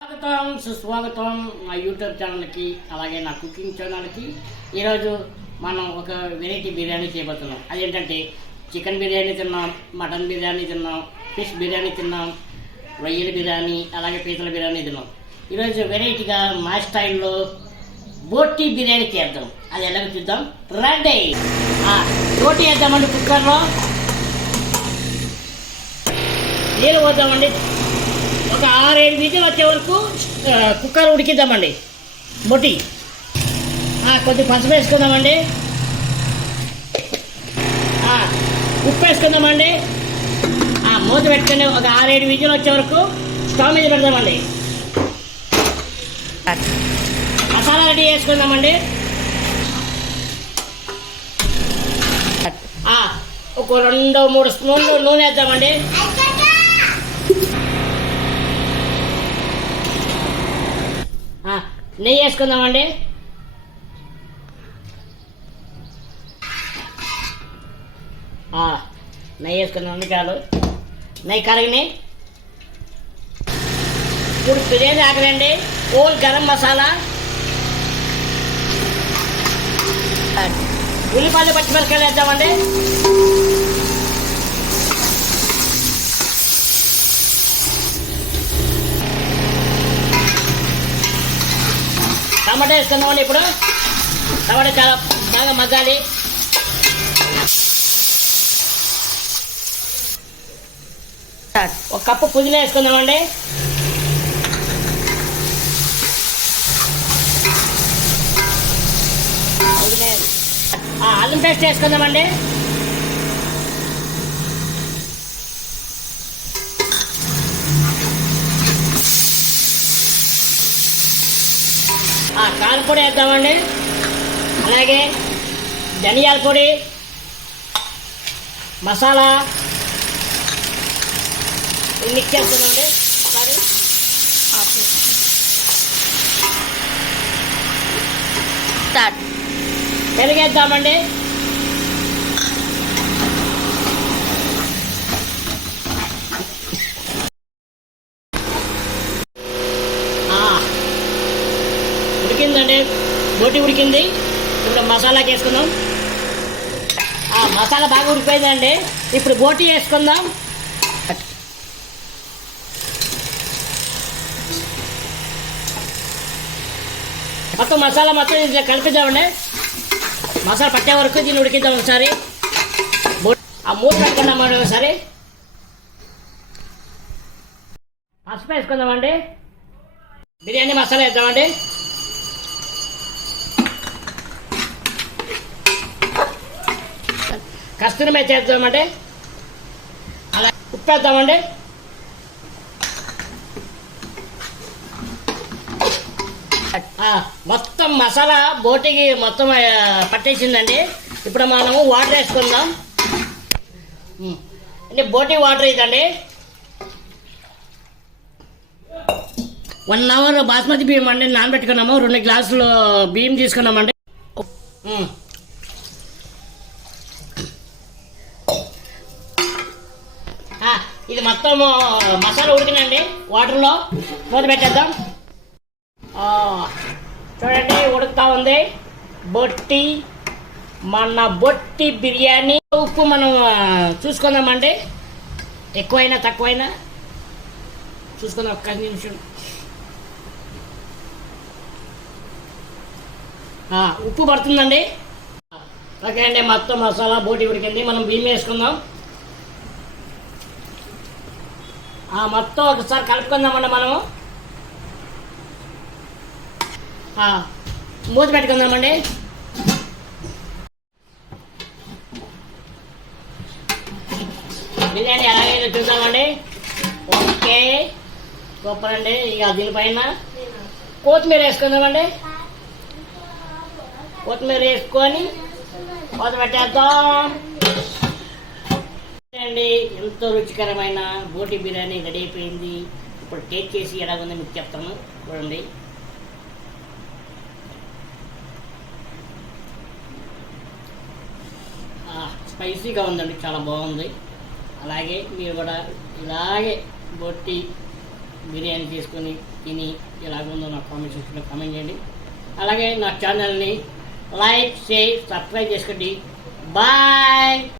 స్వాగతం సుస్వాగతం మా యూట్యూబ్ ఛానల్కి, అలాగే నా కుకింగ్ ఛానల్కి. ఈరోజు మనం ఒక వెరైటీ బిర్యానీ చేయబోతున్నాం. అదేంటంటే చికెన్ బిర్యానీ తిన్నాం, మటన్ బిర్యానీ తిన్నాం, ఫిష్ బిర్యానీ తిన్నాం, రొయ్యల బిర్యానీ, అలాగే పీతల బిర్యానీ తిన్నాం. ఈరోజు వెరైటీగా మా స్టైల్లో బోటీ బిర్యానీ చేద్దాం. అది ఎలాగో చూద్దాం రండి. బోటీ వేద్దామండి. కుక్కర్లో నీళ్ళు పోద్దామండి. ఒక 6-7 విజిల్ వచ్చే వరకు కుక్కర్ ఉడికిద్దామండి. బొట్టి కొద్దిగా పసుపు వేసుకుందామండి, ఉప్పు వేసుకుందామండి. మూత పెట్టుకుని ఒక 6-7 విజిల్ వచ్చే వరకు స్టవ్ మీద పెడదామండి. మసాలా రెడీ చేసుకుందామండి. ఒక 2-3 స్పూన్లు నూనె వేద్దామండి. నెయ్యి వేసుకుందామండి. నెయ్యి వేసుకుందామండి. చాలు. నెయ్యి కరిగినాయి. ఇప్పుడు బిర్యానీ ఆకలండి. ఓల్ గరం మసాలా, ఉల్లిపాయలు, పచ్చిమిరపకాయలు వేద్దామండి. టమాటా వేసుకుందామండి. ఇప్పుడు టమాటా చాలా బాగా మగ్గాలి. ఒక కప్పు పుదీనా వేసుకుందామండి. అల్లం పేస్ట్ వేసుకుందామండి. కారం పొడి వేద్దామండి. అలాగే ధనియాల పొడి, మసాలా మిక్స్ చేస్తున్నామండి. పెరిగేద్దామండి. ఉడికిందండి. బోటి ఉడికింది. ఇప్పుడు మసాలాకి వేసుకుందాం. మసాలా బాగా ఉడికిపోయిందండి. ఇప్పుడు బోటి వేసుకుందాం. మొత్తం మసాలా మొత్తం ఇట్లా కలిపిద్దామండి. మసాలా పట్టే వరకు దీన్ని ఉడికిద్దాం ఒకసారి. మూత పెట్టుకుందామండి. ఒకసారి పసుపు వేసుకుందామండి. బిర్యానీ మసాలా వేద్దామండి. కస్తూరి మేతి వేద్దామండి. అలా ఉప్పు వేద్దామండి. మొత్తం మసాలా బోటికి మొత్తం పట్టేసిందండి. ఇప్పుడు మనము వాటర్ వేసుకుందాం. అంటే బోటి వాటర్ ఇదండి. 1 అవర్ బాస్మతి బియ్యం అండి నానబెట్టుకున్నాము. 2 గ్లాసులు బియ్యం తీసుకున్నామండి. ఇది మొత్తం మసాలా ఉడికినండి. వాటర్లో మూత పెట్టేద్దాం. చూడండి ఉడుకుతా ఉంది బొట్టి. మన బొట్టి బిర్యానీ. ఉప్పు మనం చూసుకుందామండి. ఎక్కువైనా తక్కువైనా చూసుకుందాం. ఒక్క నిమిషం. ఉప్పు పడుతుందండి. ఓకే అండి. మొత్తం మసాలా బోటి ఉడికింది. మనం బియ్యం వేసుకుందాం. మొత్తం ఒకసారి కలుపుకుందామండి. మనము మూత పెట్టుకుందామండి. బిర్యానీ ఎలాగైనా చూద్దామండి. ఓకే, సూపర్ అండి. ఇక దీనిపైన కొత్తిమీర వేసుకుందామండి. కొత్తిమీర వేసుకొని మూత పెట్టేద్దాం అండి. ఎంతో రుచికరమైన బోటి బిర్యానీ రెడీ అయిపోయింది. ఇప్పుడు టేస్ట్ చేసి ఎలాగుందో మీకు చెప్తాను. చూడండి. స్పైసీగా ఉందండి. చాలా బాగుంది. అలాగే మీరు కూడా ఇలాగే బొట్టి బిర్యానీ చేసుకొని తిని ఎలాగుందో నా కామెంట్ సెక్షన్లో కామెంట్ చేయండి. అలాగే నా ఛానల్ని లైక్, షేర్, సబ్స్క్రైబ్ చేసుకోండి. బాయ్.